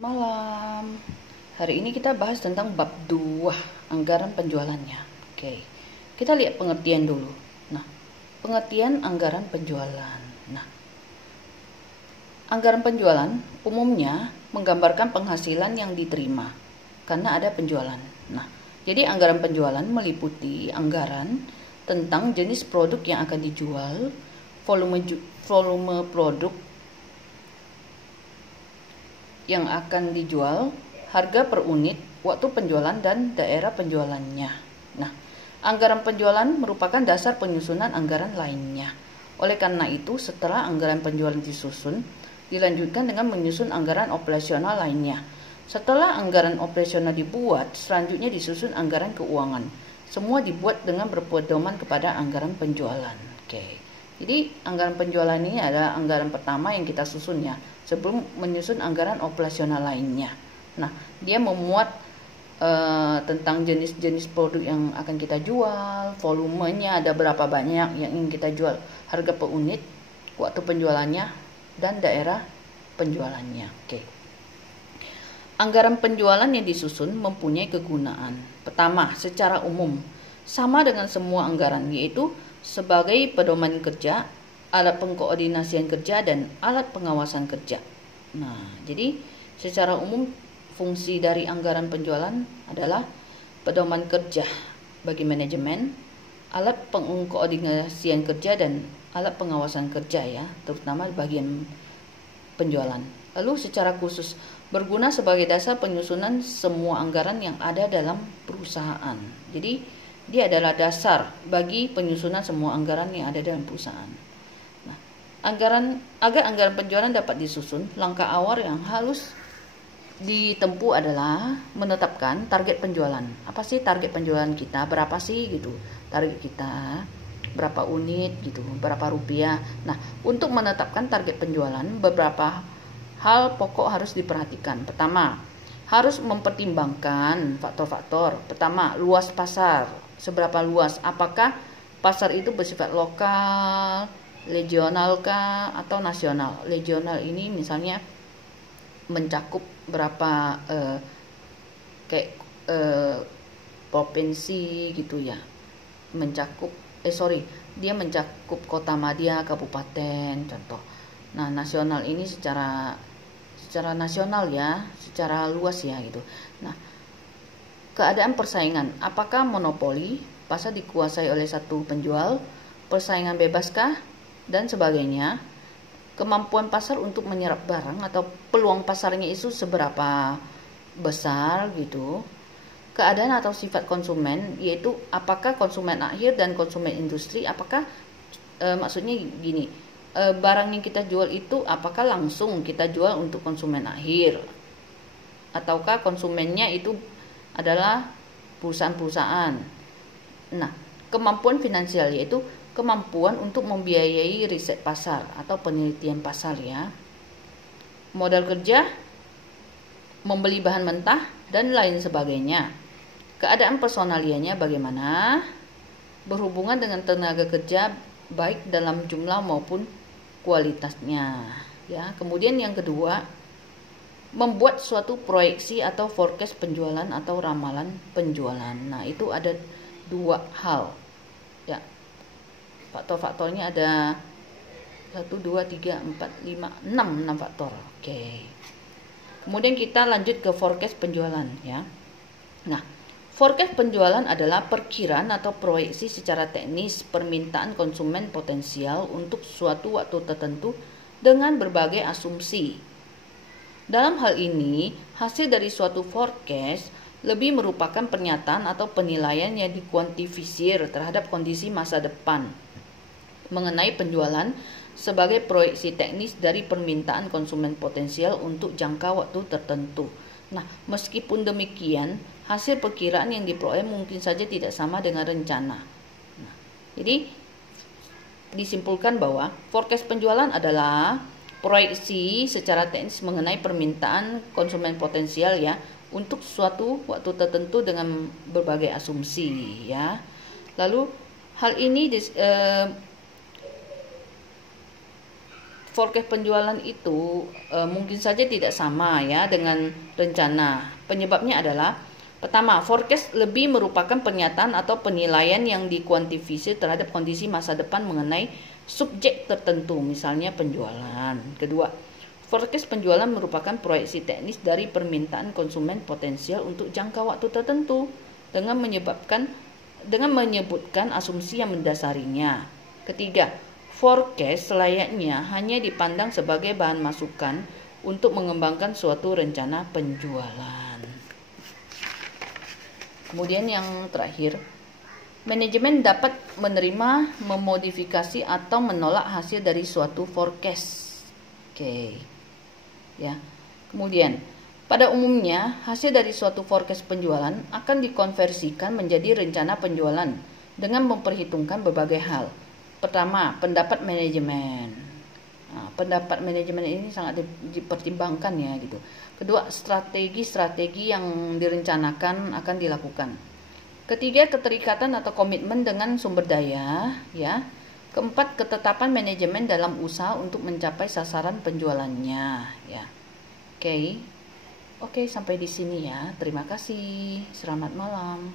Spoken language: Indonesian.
Malam. Hari ini kita bahas tentang bab 2, anggaran penjualannya. Oke. Kita lihat pengertian dulu. Nah, pengertian anggaran penjualan. Nah, anggaran penjualan umumnya menggambarkan penghasilan yang diterima karena ada penjualan. Nah, jadi anggaran penjualan meliputi anggaran tentang jenis produk yang akan dijual, volume produk yang akan dijual, harga per unit, waktu penjualan, dan daerah penjualannya. Nah, anggaran penjualan merupakan dasar penyusunan anggaran lainnya. Oleh karena itu, setelah anggaran penjualan disusun, dilanjutkan dengan menyusun anggaran operasional lainnya. Setelah anggaran operasional dibuat, selanjutnya disusun anggaran keuangan. Semua dibuat dengan berpedoman kepada anggaran penjualan. Oke. Jadi anggaran penjualan ini adalah anggaran pertama yang kita susun ya, sebelum menyusun anggaran operasional lainnya. Nah, dia memuat tentang jenis-jenis produk yang akan kita jual, volumenya ada berapa banyak yang ingin kita jual, harga per unit, waktu penjualannya, dan daerah penjualannya. Oke. Anggaran penjualan yang disusun mempunyai kegunaan. Pertama, secara umum, sama dengan semua anggaran, yaitu sebagai pedoman kerja, alat pengkoordinasian kerja, dan alat pengawasan kerja. Nah, jadi secara umum fungsi dari anggaran penjualan adalah pedoman kerja bagi manajemen, alat pengkoordinasian kerja, dan alat pengawasan kerja ya, terutama bagian penjualan. Lalu secara khusus berguna sebagai dasar penyusunan semua anggaran yang ada dalam perusahaan. Jadi dia adalah dasar bagi penyusunan semua anggaran yang ada dalam perusahaan. Nah, agar anggaran penjualan dapat disusun, langkah awal yang harus ditempuh adalah menetapkan target penjualan. Apa sih target penjualan kita? Berapa sih gitu? Target kita berapa unit gitu, berapa rupiah. Nah, untuk menetapkan target penjualan, beberapa hal pokok harus diperhatikan. Pertama, harus mempertimbangkan faktor-faktor. Pertama, luas pasar. Seberapa luas? Apakah pasar itu bersifat lokal, regional kah, atau nasional? Regional ini misalnya mencakup berapa provinsi gitu ya. Dia mencakup kota madya, kabupaten, contoh. Nah, nasional ini secara nasional ya, secara luas ya gitu. Nah, keadaan persaingan, apakah monopoli, pasar dikuasai oleh satu penjual, persaingan bebaskah, dan sebagainya. Kemampuan pasar untuk menyerap barang atau peluang pasarnya itu seberapa besar gitu. Keadaan atau sifat konsumen, yaitu apakah konsumen akhir dan konsumen industri, apakah maksudnya gini, barang yang kita jual itu apakah langsung kita jual untuk konsumen akhir, ataukah konsumennya itu adalah perusahaan-perusahaan. Nah, kemampuan finansial yaitu kemampuan untuk membiayai riset pasar atau penelitian pasar ya. Modal kerja, membeli bahan mentah, dan lain sebagainya. Keadaan personalianya bagaimana? Berhubungan dengan tenaga kerja baik dalam jumlah maupun kualitasnya ya. Kemudian yang kedua, membuat suatu proyeksi atau forecast penjualan atau ramalan penjualan. Nah, itu ada dua hal ya. Faktor-faktornya ada 1, 2, 3, 4, 5, 6 faktor. Oke. Kemudian kita lanjut ke forecast penjualan ya. Nah, forecast penjualan adalah perkiraan atau proyeksi secara teknis permintaan konsumen potensial untuk suatu waktu tertentu dengan berbagai asumsi. Dalam hal ini, hasil dari suatu forecast lebih merupakan pernyataan atau penilaian yang dikuantifisir terhadap kondisi masa depan mengenai penjualan sebagai proyeksi teknis dari permintaan konsumen potensial untuk jangka waktu tertentu. Nah, meskipun demikian, hasil perkiraan yang diperoleh mungkin saja tidak sama dengan rencana. Nah, jadi disimpulkan bahwa forecast penjualan adalah proyeksi secara teknis mengenai permintaan konsumen potensial ya untuk suatu waktu tertentu dengan berbagai asumsi ya. Lalu hal ini forecast penjualan itu mungkin saja tidak sama ya dengan rencana. Penyebabnya adalah pertama, forecast lebih merupakan pernyataan atau penilaian yang dikuantifikasi terhadap kondisi masa depan mengenai subjek tertentu, misalnya penjualan. Kedua, forecast penjualan merupakan proyeksi teknis dari permintaan konsumen potensial untuk jangka waktu tertentu dengan menyebutkan asumsi yang mendasarinya. Ketiga, forecast selayaknya hanya dipandang sebagai bahan masukan untuk mengembangkan suatu rencana penjualan. Kemudian yang terakhir, manajemen dapat menerima, memodifikasi atau menolak hasil dari suatu forecast. Oke. Ya. Kemudian, pada umumnya hasil dari suatu forecast penjualan akan dikonversikan menjadi rencana penjualan dengan memperhitungkan berbagai hal. Pertama, pendapat manajemen. Nah, pendapat manajemen ini sangat dipertimbangkan ya gitu. Kedua, strategi yang direncanakan akan dilakukan. Ketiga, keterikatan atau komitmen dengan sumber daya ya. Keempat, ketetapan manajemen dalam usaha untuk mencapai sasaran penjualannya ya. Oke, sampai di sini ya. Terima kasih. Selamat malam.